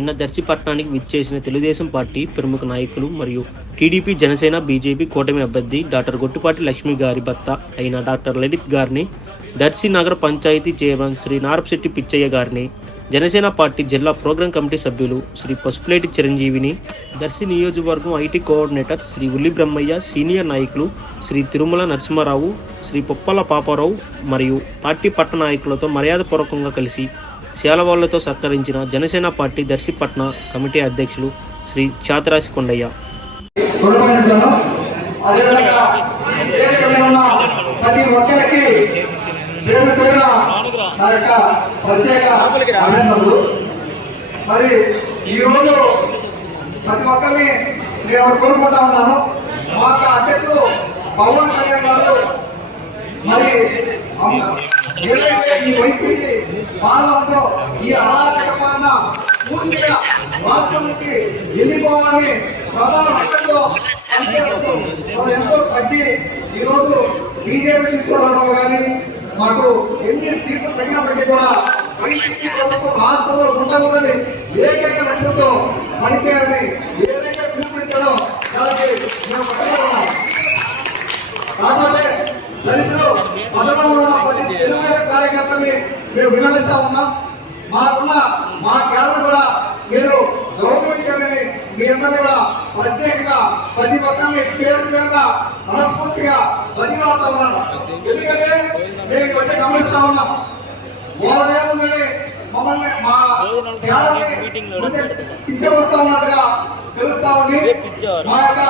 నిన్న దర్శి పట్టణానికి విచ్చేసిన తెలుగుదేశం పార్టీ ప్రముఖ నాయకులు మరియు టీడీపీ జనసేన బీజేపీ కూటమి అభ్యర్థి డాక్టర్ గొట్టుపాటి లక్ష్మి గారి భర్త అయిన డాక్టర్ లలిత్ గారిని దర్శి నగర పంచాయతీ చైర్మన్ శ్రీ నారపశెట్టి పిచ్చయ్య గారిని జనసేన పార్టీ జిల్లా ప్రోగ్రాం కమిటీ సభ్యులు శ్రీ పసుపులేటి చిరంజీవిని దర్శి నియోజకవర్గం ఐటీ కోఆర్డినేటర్ శ్రీ ఉల్లి బ్రహ్మయ్య సీనియర్ నాయకులు శ్రీ తిరుమల నరసింహారావు శ్రీ పొప్పల పాపారావు మరియు పార్టీ పట్టణ నాయకులతో మర్యాదపూర్వకంగా కలిసి శాలవాళ్ళతో సత్కరించిన జనసేన పార్టీ దర్శిపట్న కమిటీ అధ్యక్షులు శ్రీ చాతరాశి కొండయ్య. మరి ఈరోజు ప్రతి ఒక్కరిని నేను కోరుకుంటా ఉన్నాను. మా అధ్యక్షుడు పవన్ కళ్యాణ్ గారు మరి ఏదైతే ఈ వైసీపీ పాలనతో ఈ అరాచక పాలన పూర్తిగా రాష్ట్రానికి వెళ్ళిపోవాలని ప్రధాన లక్ష్యంతో ఎంతో తగ్గి ఈరోజు బీజేపీ తీసుకోవడంలో కానీ మాకు ఎన్ని సీట్లు తగినప్పటికీ కూడా వైసీపీ ప్రభుత్వం రాష్ట్రంలో ఉండకూడదని ఏకైక లక్ష్యంతో పనిచేయాలని ఏదైతే పిలుపునిచ్చాడో దానికి మేము మేము విన్నవిస్తా ఉన్నాం మాకున్న మా కేడర్ కూడా మీరు గౌరవించాలని మీ అందరినీ కూడా ప్రత్యేకంగా ప్రతి ఒక్కరిని పేరు పేరున మనస్ఫూర్తిగా ధన్యవాదాలు ఉన్నాను ఎందుకంటే మేము వచ్చి గమనిస్తా ఉన్నాం. వారు ఏముందని మమ్మల్ని మా కేడర్ని కించపరుస్తా ఉన్నట్టుగా తెలుస్తా ఉంది. మా యొక్క